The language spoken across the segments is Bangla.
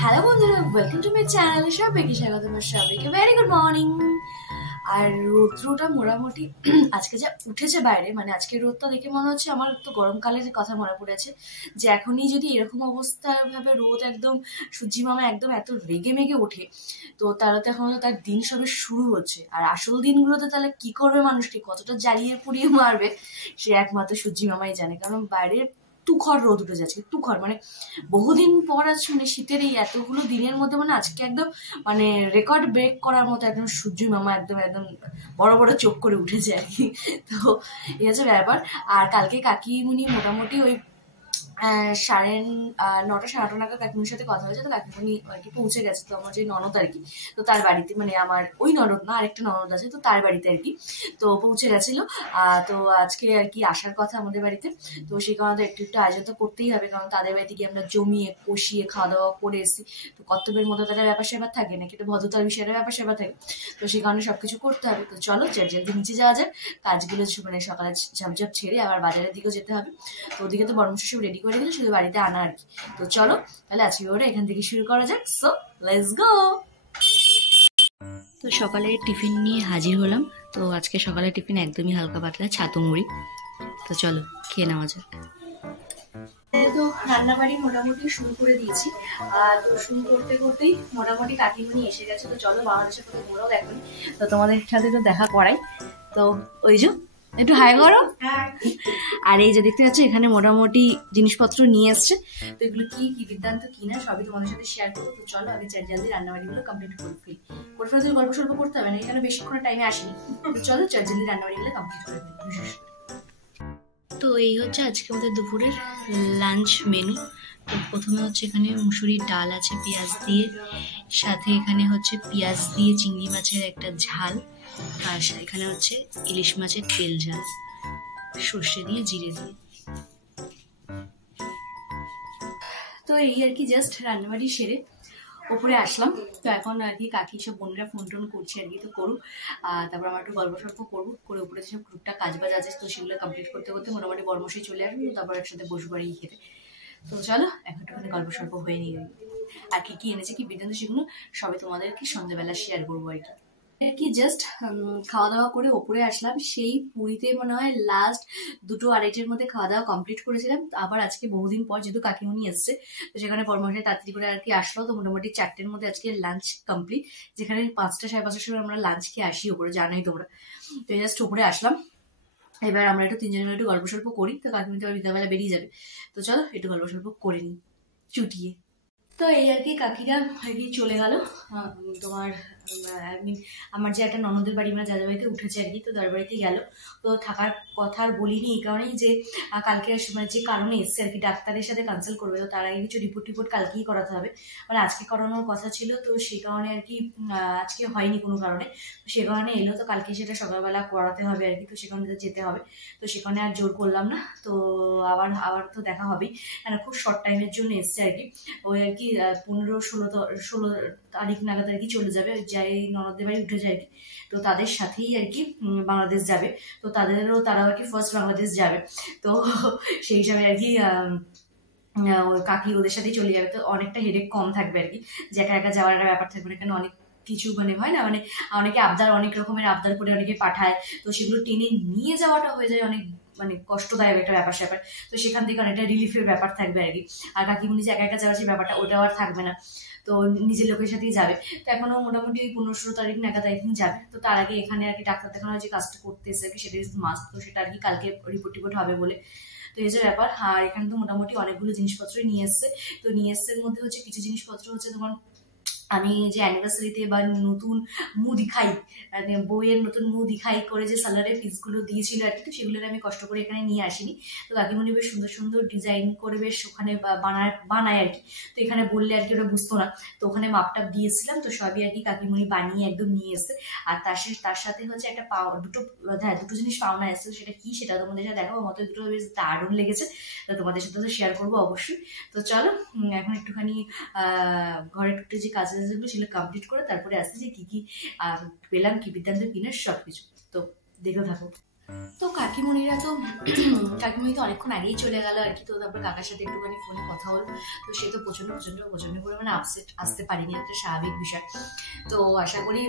হ্যালো বন্ধুরা, ওয়েলকাম টু মাই চ্যানেল। সবাইকে স্বাগত, সবাইকে ভেরি গুড মর্নিং। আর রৌদ্রটা মোটামুটি আজকে যা উঠেছে বাইরে, মানে আজকে রোদটা দেখে মনে হচ্ছে আমার তো গরমকালের কথা মনে পড়েছে যে এখনই যদি এরকম অবস্থা ভাবে রোদ একদম সূর্যি মামা একদম এত রেগে মেগে ওঠে, তো তাহলে তো এখন তার দিন সবে শুরু হচ্ছে। আর আসল দিনগুলোতে তাহলে কি করবে, মানুষকে কতটা জ্বালিয়ে পুড়িয়ে মারবে সে একমাত্র সূর্যি মামাই জানে। কারণ বাইরে তুখর রোদ উঠে যাচ্ছে, তুখর মানে বহুদিন পর আজ মানে শীতের এই এতগুলো দিনের মধ্যে মানে আজকে একদম মানে রেকর্ড ব্রেক করার মতো একদম সূর্য মামা একদম একদম বড় বড় চোখ করে উঠেছে আর কি। তো এই হচ্ছে ব্যাপার। আর কালকে কাকিমুনি মোটামুটি ওই 9:30 সাড়ে 9 নাগাদ কাকিমুনির সাথে কথা হয়েছে। তো কাকিমুনি আর কি পৌঁছে গেছে, তো আমার যে ননদ আর কি, তো তার বাড়িতে, মানে আমার ওই ননদ না, আরেকটা ননদ আছে, তো তার বাড়িতে আর কি, তো পৌঁছে গেছিল। তো আজকে আর কি আসার কথা আমাদের বাড়িতে, তো সেই কারণে তো একটু একটু আয়োজন তো করতেই হবে, কারণ তাদের বাড়িতে গিয়ে আমরা জমিয়ে কষিয়ে খাওয়া দাওয়া করে এসেছি। তো কর্তব্যের মধ্যে তাদের ব্যাপার স্যাপার থাকে, নাকি একটা ভদ্রতার বিষয়ের ব্যাপার স্যাপার থাকে, তো সেই কারণে সবকিছু করতে হবে। তো চলো জলদি নিচে যাওয়া যাক, কাজগুলো মানে সকালে ঝাপঝাপ ছেড়ে আবার বাজারের দিকেও যেতে হবে। তো ওদিকে তো বরমশ সব রেডি করে দিলে, শুধু বাড়িতে আনা আর কি। তো চলো তাহলে আজকে ওরা এখান থেকে শুরু করা যাক। So let's go. তো সকালে টিফিন নিয়ে হাজির হলাম। তো আজকে সকালে টিফিন একদমই হালকা পাতলা, ছাতু মুড়ি। তো চলো খেয়ে নেওয়া যাক। তো রান্নাবাড়ি মোটামুটি শুরু করে দিয়েছি। তো শুরু করতে করতেই মোটামুটি কাকিমুনি এসে গেছে। তো চলো বাংলাদেশের প্রতি মোড়াও দেখুন, তো তোমাদের সাথে তো দেখা করাই। তো ওই যে একটু হাই করো। আর এই যে দেখতে পাচ্ছ এখানে মোটামুটি জিনিসপত্র নিয়ে এসছে। তো এগুলো কি কি বৃত্তান্ত কি না সবই তোমাদের সাথে শেয়ার করবো। তো চলো আগে জলদি রান্নাবাড়িগুলো কমপ্লিট করে ফেলি। করে ফেলতে গল্প সল্প করতে হবে না, এখানে বেশিক্ষণ টাইমে আসিনি। তো চলো জলদি রান্নাবাড়িগুলো কমপ্লিট করে ফেলি বিশেষ করে। তো এই হচ্ছে আজকে আমাদের দুপুরের লাঞ্চ মেনু। তো প্রথমে হচ্ছে এখানে মুসুরির ডাল আছে পেঁয়াজ দিয়ে, সাথে এখানে হচ্ছে পেঁয়াজ দিয়ে চিংড়ি মাছের একটা ঝাল, আর এখানে হচ্ছে ইলিশ মাছের তেল ঝাল সর্ষে দিয়ে জিরে দিয়ে। তো এই আর কি জাস্ট রান্নাবাড়ি সেরে ওপরে আসলাম। তো এখন আর কি কাকি সব বোনেরা ফোন টোন করছে আর কি, তো করুক। তারপর আমার একটু গল্প সল্প করবো, করে উপরে যেসব গ্রুপটা কাজ বাজ আছে তো সেগুলো কমপ্লিট করতে করতে মোটামুটি বর্মশাই চলে আসবে। তারপর একসাথে বসবো আর খেতে। তো চলো এখন একটুখানি গল্প সল্প হয়ে নিয়ে, আর কি কি এনেছে কি বৃত্তান্ত সেগুলো সবই তোমাদেরকে সন্ধ্যাবেলা শেয়ার করবো আর কি। জাস্ট খাওয়া দাওয়া করে ওপরে আসলাম। সেই পুরীতে মনে হয় লাস্ট 2-2:30-এর মধ্যে খাওয়া দাওয়া কমপ্লিট করেছিলাম। আবার আজকে বহুদিন পর যেহেতু কাকিমুনি এসছে, তো সেখানে পরমশাই তাড়াতাড়ি করে আর কি আসলো। তো মোটামুটি 4টের মধ্যে আজকে লাঞ্চ কমপ্লিট, যেখানে 5টা সাড়ে 5টার সময় আমরা লাঞ্চ খেয়ে আসি ওপরে, জানোই তোমরা। তো জাস্ট ওপরে আসলাম। এবার আমরা একটু তিনজনে মিলে একটু গল্প সল্প করি। তো কাকিমুনি তো বিদ্যাবেলা বেরিয়ে যাবে, তো চলো একটু গল্প সল্প করে নিই চুটিয়ে। তো এই আর কি কাকিরা আর কি চলে গেল। তোমার আমার যে একটা ননদের বাড়ি, মানে যাদের বাড়িতে উঠেছে আর কি, তো তার বাড়িতে গেল। তো থাকার কথা আর বলিনি এই কারণেই যে কালকে মানে যে কারণে এসছে আর কি, ডাক্তারের সাথে কনসাল্ট করবে। তো তার আগে কিছু রিপোর্ট কালকেই করাতে হবে, মানে আজকে করানোর কথা ছিল। তো সেই কারণে আর কি আজকে হয়নি কোনো কারণে, তো সে কারণে এলো। তো কালকে সেটা সকালবেলা করাতে হবে আর কি, তো সেখানে যেতে হবে। তো সেখানে আর জোর করলাম না। তো আবার আবার তো দেখা হবেই, মানে খুব শর্ট টাইমের জন্য এসছে আর কি। ওই আর কি 15-16 তারিখ নাগাদ আর কি চলে যাবে, যাই ননদের বাড়ি উঠে যায় আর কি। তো তাদের সাথেই আর কি বাংলাদেশ যাবে। তো তারাও আর কি ফার্স্ট বাংলাদেশ যাবে। তো সেই হিসাবে আর কি ওই কাকি ওদের সাথেই চলে যাবে। তো অনেকটা হেডেক কম থাকবে আর কি, যে একা একা যাওয়ার একটা ব্যাপার থাকবে না, কেন অনেক কিছু মানে হয় না, মানে অনেকে আবদার, অনেক রকমের আবদার করে অনেকে পাঠায়। তো সেগুলো টেনে নিয়ে যাওয়াটা হয়ে যায় অনেক মানে কষ্টদায়ক একটা ব্যাপার স্যাপার। তো সেখান থেকে অনেকটা রিলিফের ব্যাপার থাকবে আর কি। আর কাকিমুনি যে একা একা যাওয়ার যে ব্যাপারটা, ওটাও আর থাকবে না। তো নিজের লোকের সাথেই যাবে। তো এখনো মোটামুটি 15-16 তারিখ নাগাদ আই থিঙ্ক যাবে। তো তার আগে এখানে আর কি ডাক্তার দেখানোর যে কাজটা করতে এসে আর কি, সেটা মাস্ট। তো সেটা আর কি কালকে রিপোর্ট হবে বলে। তো এই যে ব্যাপার। আর এখানে তো মোটামুটি অনেকগুলো জিনিসপত্রই নিয়ে এসছে। তো নিয়ে এসছে মধ্যে হচ্ছে কিছু জিনিসপত্র হচ্ছে তোমার, আমি যে অ্যানিভার্সারিতে বা নতুন দিখাই, মানে বইয়ের নতুন দিখাই করে যে সালারের পিসগুলো দিয়েছিল আর কি, তো সেগুলো আমি কষ্ট করে এখানে নিয়ে আসিনি। তো কাকিমণি বেশ সুন্দর সুন্দর ডিজাইন করে বেশ ওখানে বানায় আর কি। তো এখানে বললে আর কি ওরা বুঝতো না, তো ওখানে মাপটাপ দিয়েছিলাম। তো সবই আর কি কাকিমণি বানিয়ে একদম নিয়ে এসছে। আর তার সাথে হচ্ছে একটা দুটো জিনিস পাওনা এসছে। সেটা কি সেটা তোমাদের সাথে দেখাবো, মতো দুটো বেশ দারুণ লেগেছে। তো তোমাদের সাথে তো শেয়ার করবো অবশ্যই। তো চলো এখন একটুখানি ঘরে টুকটে যে কাজ যেগুলো সেগুলো কমপ্লিট করে তারপরে আসছে যে কি কি পেলাম, কি বৃত্তান্ত কিনা সবকিছু। তো দেখে থাকো। তো কাকিমণিরা তো কাকিমণি তো অনেকক্ষণ আগেই চলে গেল আর কি। তো তারপর কাকার সাথে একটুখানি ফোনে কথা হলো। তো সে তো প্রচন্ড প্রচন্ড প্রচন্ড পরিমাণে আপসেট, আসতে পারিনি, একটা স্বাভাবিক বিষয়। তো আশা করি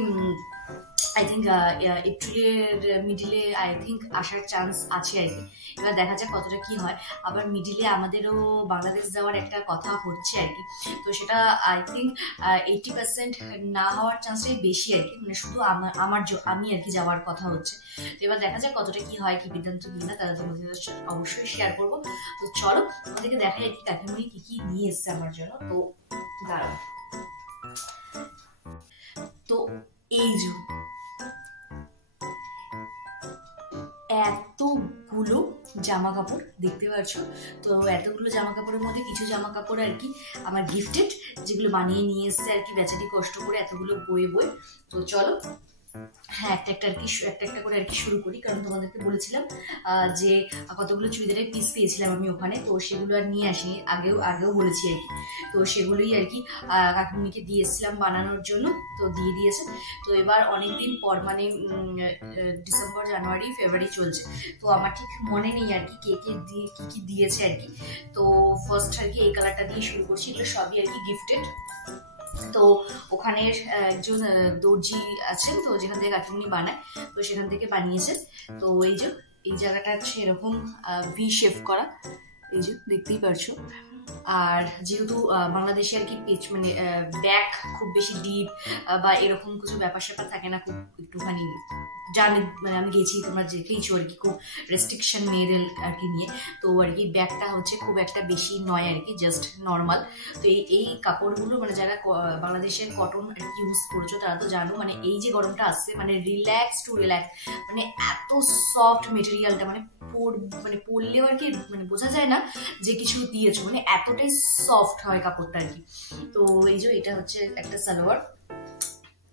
আই থিঙ্ক এপ্রিলের মিডিলে আই থিঙ্ক আসার চান্স আছে আর কি। এবার দেখা যাক কতটা কি হয়। আবার মিডিলে আমাদেরও বাংলাদেশ যাওয়ার একটা কথা হচ্ছে আর কি। তো সেটা আই থিঙ্ক 80% না হওয়ার চান্সটাই বেশি আর কি, মানে শুধু আমি আর কি যাওয়ার কথা হচ্ছে। তো এবার দেখা যাক কতটা কি হয়, কি বিদ্যান্ত দিই না, তারা তোমাদের অবশ্যই শেয়ার করবো। তো চলো তোমাদেরকে দেখাই আর কি কাকিমণি কি কি নিয়ে এসছে আমার জন্য। তো দাঁড়াও, তো এই যে এতগুলো জামা কাপড় দেখতে পাচ্ছ। তো এতগুলো জামা কাপড়ের মধ্যে কিছু জামা কাপড় আর কি আমার গিফটেড, যেগুলো বানিয়ে নিয়ে এসছে আর কি বেচারি কষ্ট করে এতগুলো বয়ে বয়ে। তো চলো হ্যাঁ একটা একটা আর কি একটা একটা করে আর কি শুরু করি, কারণ তোমাদেরকে বলেছিলাম যে কতগুলো চুড়িদারের পিস পেয়েছিলাম আমি ওখানে। তো সেগুলো আর নিয়ে আসিনি, আগেও বলেছি আর কি। তো সেগুলোই আর কি কাকিমণিকে দিয়ে এসেছিলাম বানানোর জন্য, তো দিয়ে দিয়েছে। তো এবার অনেকদিন পর, মানে ডিসেম্বর জানুয়ারি ফেব্রুয়ারি চলছে, তো আমার ঠিক মনে নেই আর কি কে কে দিয়ে কি কি দিয়েছে আর কি। তো ফার্স্ট আর কি এই কালারটা দিয়ে শুরু করছি, এগুলো সবই আর কি গিফটেড। তো ওখানে একজন দর্জি আছেন, তো যেখান থেকে কাকিমণি বানায়, তো সেখান থেকে বানিয়েছে। তো এই যে এই জায়গাটা হচ্ছে এরকম ভি শেপ করা, এই যে দেখতেই পারছো। আর যেহেতু বাংলাদেশে আর কি পেচ মানে ব্যাক খুব বেশি ডিপ বা এরকম কিছু ব্যাপার স্যাপার থাকে না, খুব একটুখানি জানি, মানে আমি গেছি তোমরা দেখেইছো আর কি, খুব রেস্ট্রিকশন মেয়েদের আর কি নিয়ে। তো আর কি ব্যাগটা হচ্ছে খুব একটা বেশি নয় আর কি, জাস্ট নর্মাল। তো এই কাপড়গুলো মানে যারা বাংলাদেশের কটন আর কি ইউজ করছো তারা তো জানো, মানে এই যে গরমটা আসছে মানে রিল্যাক্স টু রিল্যাক্স, মানে এত সফট মেটেরিয়ালটা, মানে পরলেও আর কি মানে বোঝা যায় না যে কিছু দিয়েছো, মানে এতটাই সফট হয় কাপড়টা আর কি। তো এই যে এটা হচ্ছে একটা সালোয়ার,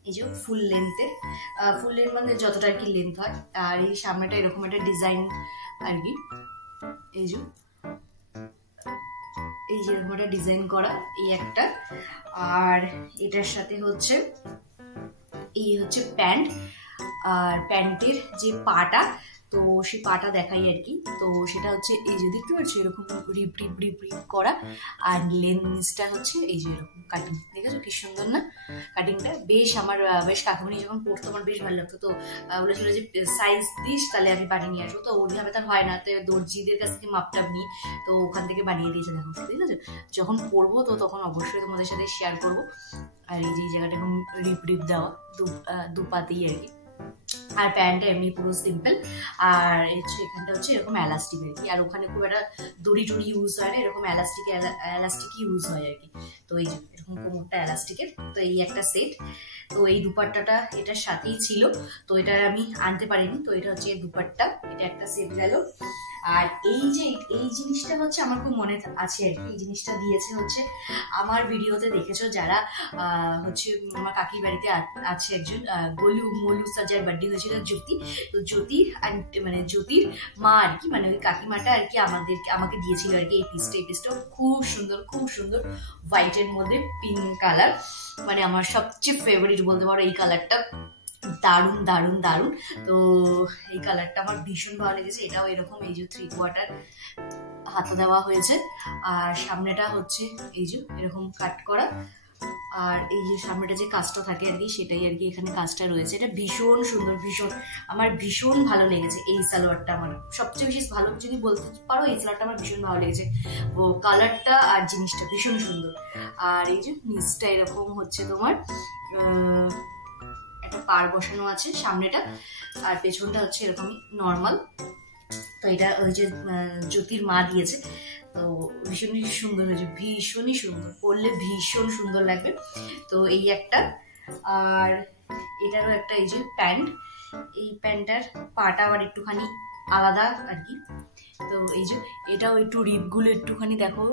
এই যে ফুল লেন্থের, ফুল লেন্থ মানে যতটা আর কি লেন্থ হয়। আর এই সামনেটা এরকম একটা ডিজাইন আর কি, এই যে এরকম একটা ডিজাইন করা এই একটা। আর এটার সাথে হচ্ছে এই হচ্ছে প্যান্ট, আর প্যান্টের যে পাটা, তো সেই পাটা দেখাই আর কি। তো সেটা হচ্ছে এই যে দেখতে পাচ্ছি এরকম রিপ রিপ রিপ রিপ করা, আর লেন্সটা হচ্ছে এই যে এরকম কাটিং, দেখেছো কি সুন্দর না কাটিংটা। বেশ আমার বেশ কাকিমণি যখন পড়তো আমার বেশ ভালো লাগতো। তো বলেছিল যে সাইজ দিস তাহলে আমি বানিয়ে নিয়ে আসবো, তো ওইভাবে তার হয় না, তো দর্জিদের কাছ থেকে মাপটা নিই, তো ওখান থেকে বানিয়ে দিয়েছে। দেখো ঠিক আছে, যখন পড়বো তো তখন অবশ্যই তোমাদের সাথে শেয়ার করবো। আর এই যে জায়গাটা এরকম রিপ রিপ দেওয়া দুপাতেই আর কি। আর প্যান্টটা এমনি পুরো সিম্পল। আর এখানটা হচ্ছে এরকম এলাস্টিক আর কি, আর ওখানে খুব একটা দড়ি টড়ি ইউজ হয় না, এরকম এলাস্টিক ইউজ হয় আর কি। তো এই যে এরকম কোমরটা এলাস্টিকের। তো এই একটা সেট। তো এই দুপাট্টাটা এটার সাথেই ছিল, তো এটা আমি আনতে পারিনি। তো এটা হচ্ছে দুপাট্টা, এটা একটা সেট গেল। আর এই যে এই জিনিসটা হচ্ছে আমার খুব মনে আছে আর কি, এই জিনিসটা দিয়েছে হচ্ছে আমার ভিডিওতে দেখেছো যারা, হচ্ছে আমার কাকির বাড়িতে আছে একজন মলু সাজার বার্থডে হয়েছিল জ্যোতি। তো জ্যোতির মানে জ্যোতির মা আর কি, মানে ওই কাকিমাটা আর কি আমাকে দিয়েছিল আর কি এই পিসটা খুব সুন্দর, খুব সুন্দর হোয়াইটের মধ্যে পিঙ্ক কালার, মানে আমার সবচেয়ে ফেভারিট বলতে পারো এই কালারটা। দারুণ দারুণ দারুণ। তো এই কালারটা আমার ভীষণ ভালো লেগেছে। এটাও এরকম এই যে 3/4 হাতা দেওয়া হয়েছে, আর সামনেটা হচ্ছে এই যে এরকম কাট করা, আর এই যে সামনেটা যে কাজটা থাকে আর কি সেটাই আর কি এখানে কাজটা রয়েছে। এটা ভীষণ সুন্দর, ভীষণ আমার ভীষণ ভালো লেগেছে এই সালোয়ারটা। আমার সবচেয়ে বেশি ভালো যদি বলতে পারো এই সালোয়ারটা আমার ভীষণ ভালো লেগেছে, ও কালারটা আর জিনিসটা ভীষণ সুন্দর। আর এই যে নিচটা এরকম হচ্ছে তোমার একটা পার বসানো আছে সামনেটা, আর পেছনটা হচ্ছে এরকমই নর্মাল। তো এটা ওই যে জ্যোতির মা দিয়েছে, তো ভীষণই সুন্দর হয়েছে, ভীষণই সুন্দর, পরলে ভীষণ সুন্দর লাগবে। তো এই একটা, আর এটারও একটা এই যে প্যান্ট, এই প্যান্টটার পাটা আবার একটুখানি আলাদা আর কি। তো এই যে এটাও একটু রিপগুলো একটুখানি দেখো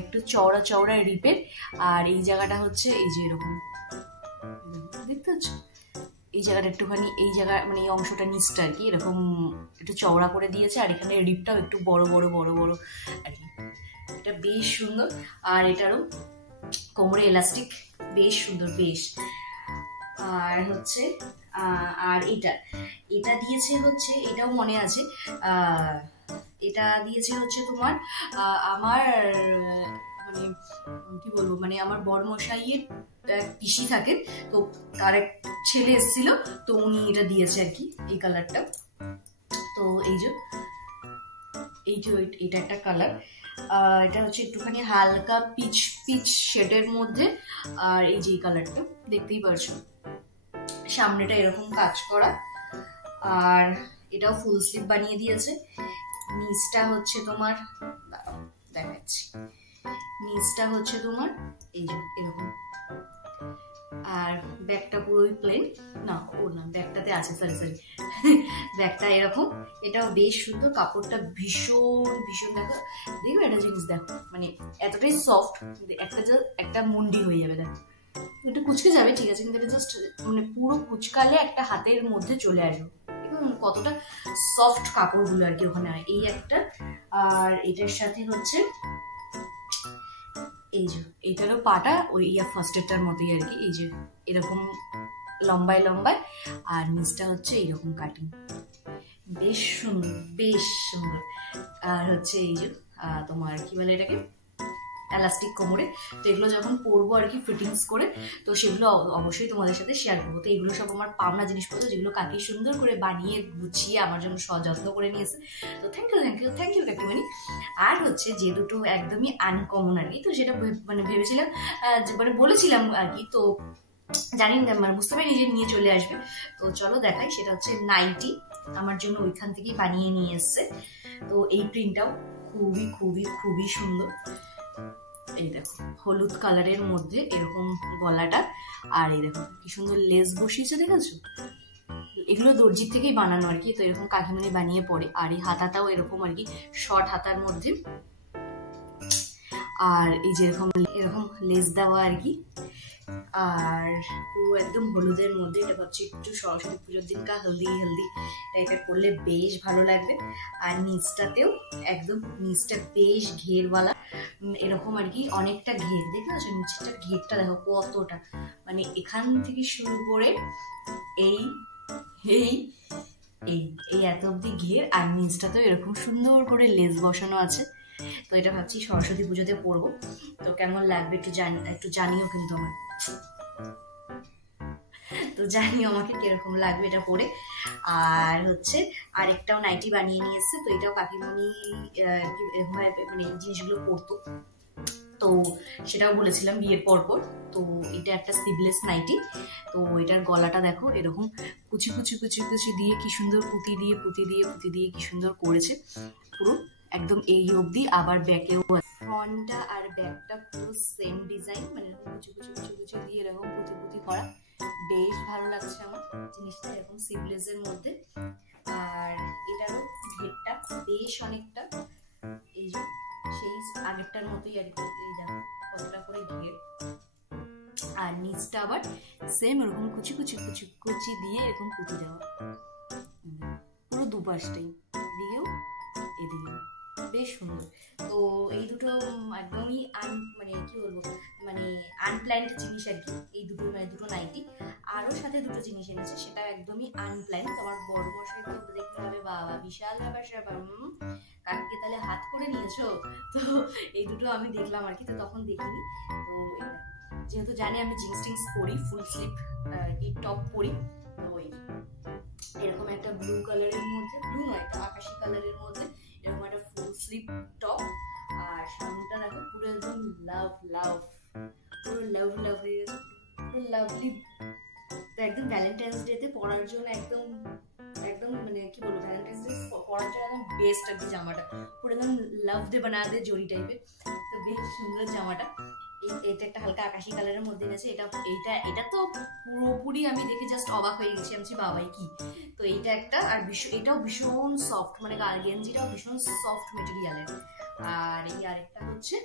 একটু চওড়া চওড়া রিপের, আর এই জায়গাটা হচ্ছে এই যে এরকম দেখতে পাচ্ছ, এই জায়গাটা একটুখানি এই জায়গা মানে এই অংশটা নিচটা আর কি এরকম একটু চওড়া করে দিয়েছে, আর এখানে রিপটাও একটু বড় বড় বড় বড় আর কি। এটা বেশ সুন্দর, আর এটারও কোমরে এলাস্টিক বেশ সুন্দর বেশ। আর হচ্ছে আর এটা এটা দিয়েছে হচ্ছে, এটাও মনে আছে, এটা দিয়েছে হচ্ছে তোমার আমার মানে কি বলবো, মানে আমার বড়মশাইয়ের পিসি থাকেন, তো তার এক ছেলে এসেছিল, তো উনি এটা দিয়েছে আর কি, এই কালারটা। তো এই যে এটা একটা কালার, এটা হচ্ছে একটুখানি হালকা পিচ পিচ শেডের মধ্যে। আর এই যে এই কালারটা দেখতেই পারছো, সামনেটা এরকম কাজ করা, আর এটাও ফুল স্লিভ বানিয়ে দিয়েছে। নিচটা হচ্ছে তোমার, দেখাচ্ছি, নিচটা হচ্ছে তোমার এই যে এরকম, আর ব্যাগটা পুরোই প্লেন, না ও না ব্যাগটাতে আছে, সরি সরি ব্যাগটা এরকম। এটাও বেশ সুন্দর, কাপড়টা ভীষণ ভীষণ, দেখো দেখো একটা জিনিস দেখো, মানে এতটাই সফট, একটা মুন্ডি হয়ে যাবে, দেখো একটু কুচকে যাবে ঠিক আছে, কিন্তু এটা জাস্ট মানে পুরো কুচকালে একটা হাতের মধ্যে চলে আসবে, কতটা সফট কাপড়গুলো আর কি ওখানে। এই একটা, আর এটার সাথে হচ্ছে এই যে এইটারও পাটা ওই ফার্স্ট এরটার মতোই আর কি, এই যে এরকম লম্বায় লম্বায়, আর নিচটা হচ্ছে এইরকম কাটিং, বেশ সুন্দর বেশ সুন্দর। আর হচ্ছে এই যে তোমার কি বলে এটাকে, এলাস্টিক কোমরে। তো এগুলো যখন পরবো আর কি ফিটিংস করে, তো সেগুলো অবশ্যই তোমাদের সাথে শেয়ার করবো। তো এগুলো সব আমার পাওনা জিনিসপত্র, যেগুলো কাকি সুন্দর করে বানিয়ে গুছিয়ে আমার জন্য সযত্ন করে নিয়েছে। তো thank you thank you thank you কাকিমানি। আর হচ্ছে যে দুটো একদমই আনকমন আর কি, তো সেটা মানে ভেবেছিলাম, মানে বলেছিলাম আর কি, তো জানি না মানে বুঝতে পারি নিজে নিয়ে চলে আসবে। তো চলো দেখাই, সেটা হচ্ছে নাইটি, আমার জন্য ওইখান থেকেই বানিয়ে নিয়ে এসছে। তো এই প্রিন্টটাও খুবই খুবই খুবই সুন্দর, এই দেখো হলুদ কালারের মধ্যে এরকম গলাটা, আর এই দেখো কি সুন্দর লেস বসিয়েছে, দেখেছো? এগুলো দর্জির থেকেই বানানো আর কি, তো এরকম কাকিমণি বানিয়ে পরে। আর এই হাতাটাও এরকম আর কি, শর্ট হাতার মধ্যে, আর এই যে এরকম লেস দেওয়া আর কি, আর পুরো একদম হলুদের মধ্যে। এটা ভাবছি একটু সরস্বতী পুজোর দিনকার হেলদি হেলদি টাইপের করলে বেশ ভালো লাগবে। আর নিচটাতেও একদম, নিচটা বেশ ঘেরওয়ালা এরকম আর কি, অনেকটা ঘের, দেখতে পাচ্ছ নিচটার ঘেরটা দেখো কতটা, মানে এখান থেকে শুরু করে এই এই এই এই এত অব্দি ঘের, আর নিচটাতেও এরকম সুন্দর করে লেস বসানো আছে। তো এটা ভাবছি সরস্বতী পুজোতে পরবো, তো কেমন লাগবে একটু জানিও কিন্তু আমার, তো জানিও আমাকে কিরকম লাগবে এটা পরে। আর হচ্ছে আরেকটাও নাইটি বানিয়ে নিয়ে এসছে, তো এটাও কাকিমণি মানে এই জিনিসগুলো পরতো, তো সেটাও বলেছিলাম বিয়ের পর। তো এটা একটা স্লিভলেস নাইটি, তো এটার গলাটা দেখো এরকম কুচি কুচি কুচি কুচি দিয়ে কি সুন্দর পুঁতি দিয়ে পুঁতি দিয়ে পুঁতি দিয়ে কি সুন্দর করেছে পুরো একদম এই অবধি। আবার ব্যাকেও ফ্রন্টটা আর ব্যাকটা পুরো সেম ডিজাইন, মানে এরকম কুচি কুচি কুচি কুচি দিয়ে এরকম পুঁতি পুঁতি করা, বেশ ভালো লাগছে আমার জিনিসটা এরকম স্লিভলেসের মধ্যে। আর এটারও ঘেরটা বেশ অনেকটা, এই যে সেই আগেরটার মতোই আর কি, এই দেখো কতটা করে ঘের। আর নিচটা আবার সেম এরকম কুচি কুচি কুচি কুচি দিয়ে এরকম পুঁতি দেওয়া, পুরো দুপাশটাই, এদিকেও এদিকেও বেশ সুন্দর। তো এই দুটো একদমই মানে কি বলবো, মানে আনপ্ল্যান্ড জিনিস আর কি, এই দুটো মানে দুটো নাইটি। আরও সাথে দুটো জিনিস এনেছে, সেটা একদমই আনপ্ল্যান্ড। তোমার বড় মশাই তো দেখতে হবে, বাবা বিশাল ব্যাপার স্যাপার, কাকিকে তাহলে হাত করে নিয়েছো। তো এই দুটো আমি দেখলাম আর কি, তো তখন দেখিনি। তো যেহেতু জানি আমি জিন্স টিন্স পরি, ফুল স্লিভ এই টপ পরি, তো এরকম একটা ব্লু কালারের মধ্যে, ব্লু নয় একটা আকাশি কালারের মধ্যে এরকম একটা ফুল স্লিভ টপ। আর সামনেটা দেখো পুরো একদম লাভ লাভ, পুরো লাভ লাভ হয়ে গেছে, পুরো লাভলি, একদম ভ্যালেন্টাইন্স ডে তে পরার জন্য একদম একদম মানে কি বলবো, ভ্যালেন্টাইন্স ডে পরার জন্য একদম বেস্ট আর কি জামাটা, পুরো একদম লাভ দে বানা দে জড়ি টাইপের। তো বেশ সুন্দর জামাটা। এটা একটা হালকা আকাশি কালারের মধ্যে এনেছে। এটা তো পুরোপুরি আমি দেখে জাস্ট অবাক হয়ে গেছি, আমি বাবাই কি। তো এইটা একটা, আর এটাও ভীষণ সফট, মানে গেঞ্জিটাও ভীষণ সফট মেটেরিয়ালের। আর এই আরেকটা হচ্ছে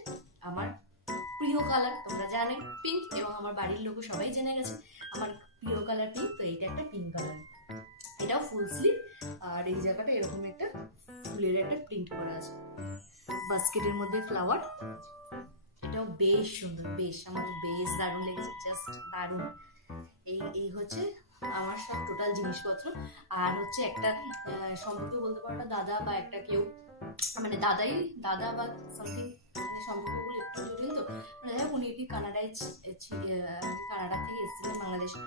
আমার প্রিয় কালার, তোমরা জানোই পিঙ্ক, এবং আমার বাড়ির লোক সবাই জেনে গেছে আমার প্রিয় কালার পিঙ্ক। তো এইটা একটা পিঙ্ক কালার, এটাও ফুল স্লিভ, আর এই জায়গাটা এরকম একটা ফুলের একটা প্রিন্ট করা আছে, বাস্কেটের মধ্যে ফ্লাওয়ার। এটাও বেশ সুন্দর, বেশ আমার বেশ দারুণ লেগেছে, জাস্ট দারুণ। এই হচ্ছে আমার সব টোটাল জিনিসপত্র। আর হচ্ছে একটা সম্পর্কে বলতে পারো না, দাদা বা একটা কেউ, মানে দাদা বা সামথিং, মানে সম্পর্কগুলো একটু জটিল তো, মানে যাই হোক উনি আর কি কানাডা থেকে এসেছিলেন বাংলাদেশে।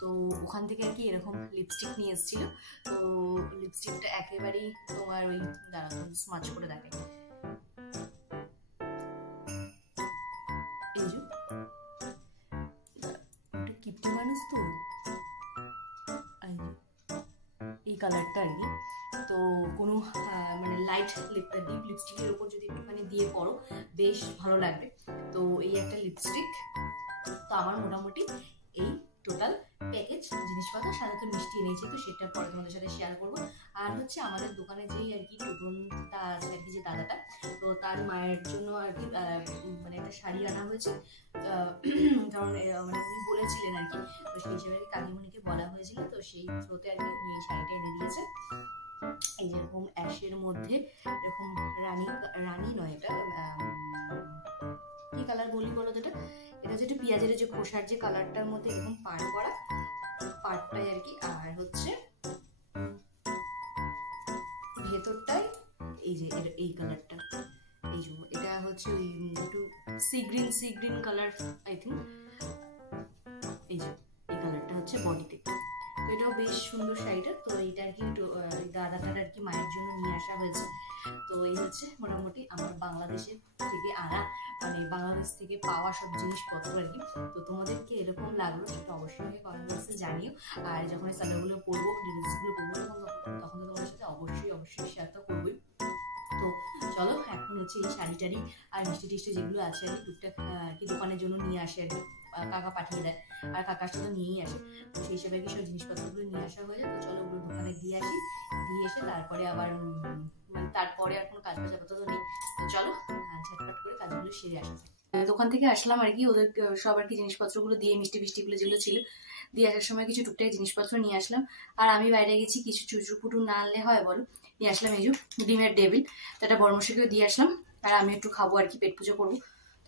তো ওখান থেকে আর কি এরকম লিপস্টিক নিয়ে এসেছিল। তো লিপস্টিকটা একেবারেই তোমার ওই দাঁড়া স্মাচ করে দেখাই, এই যে কিপটি মানুষ তো এই কালারটা আর কি। তো কোনো মানে লাইট ডিপ লিপস্টিকের উপর যদি একটুখানি দিয়ে পরো বেশ ভালো লাগবে। তো এই একটা লিপস্টিক। তো আমার মোটামুটি এই টোটাল প্যাকেজ জিনিসপত্র, সাথে তো মিষ্টি এনেছি, তো সেটা পরে তোমাদের সাথে শেয়ার করবো। আর হচ্ছে আমাদের দোকানে যেই আর কি টুটনটা আছে আর কি, যে দাদাটা, তো তার মায়ের জন্য আর কি মানে একটা শাড়ি আনা হয়েছে। কারণ মানে উনি বলেছিলেন আর কি, তো সেই হিসেবে কাকিমণিকে বলা হয়েছিল, তো সেই থ্রোতে আর কি উনি এই শাড়িটা এনে দিয়েছে। এই যেরকম অ্যাশের মধ্যে এরকম রানী নয়, এটা কি কালার বলি বলো তো, এটা হচ্ছে পেঁয়াজের যে খোসার যে কালারটার মধ্যে এরকম পাড় করা পাড়টাই আর কি। আর হচ্ছে ভেতরটাই এই যে এই কালারটা, এই জন্য এটা হচ্ছে ওই একটু sea green colour I think. এই যে এই কালারটা হচ্ছে বডিতে। তো এটাও বেশ সুন্দর শাড়িটা। তো এইটা আর কি দাদাটার আর কি মায়ের জন্য নিয়ে আসা হয়েছে। তো এই হচ্ছে মোটামুটি আমার বাংলাদেশের থেকে আনা, মানে বাংলাদেশ থেকে পাওয়া সব জিনিসপত্র আর কি। তো তোমাদেরকে এরকম লাগলো সেটা অবশ্যই কমেন্ট বক্সে জানিও। আর যখন এই সালোয়ারগুলো পরবো, ড্রেসগুলো পরবো, তখন তো তোমাদের সাথে অবশ্যই শেয়ার তো করবোই। তো চলো এখন হচ্ছে এই শাড়ি টাড়ি আর মিষ্টি টিষ্টি যেগুলো আছে আর কি টুকটাক আর কি দোকানের জন্য নিয়ে আসে আর কি, কাকা পাঠিয়ে দেয়, আর কাকার সাথে নিয়েই আসে। তো সেই হিসেবে কি সব জিনিসপত্রগুলো নিয়ে আসা হয়ে যায়। তো চলো ওগুলো দোকানে দিয়ে আসি, দিয়ে এসে তারপরে আবার মানে তারপরে আর কোনো কাজ বাজ আপাতত নেই। তো চলো ঝটপট করে কাজগুলো সেরে আসা যায়। দোকান থেকে আসলাম আর কি, ওদের সব আর কি জিনিসপত্রগুলো দিয়ে মিষ্টি ফিষ্টিগুলো যেগুলো ছিল দিয়ে আসার সময় কিছু টুকটাক জিনিসপত্র নিয়ে আসলাম। আর আমি বাইরে গেছি, কিছু চুচুপুটু না আনলে হয় বলো, নিয়ে আসলাম এই যে ডিমের টেবিল, তো এটা বড়মশাইকেও দিয়ে আসলাম। আর আমি একটু খাবো আর কি, পেট পুজো করবো।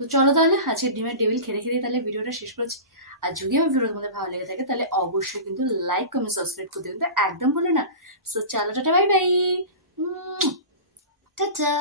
তো চলো তাহলে আজকে ডিমের টেবিল খেতে তাহলে ভিডিওটা শেষ করছি। আর যদি আমার ভিডিও তোমাদের ভালো লেগে থাকে তাহলে অবশ্যই কিন্তু লাইক কমেন্ট সাবস্ক্রাইব করতে কিন্তু একদম ভুলো না। সো চলো টাটা, বাই বাই, টাটা।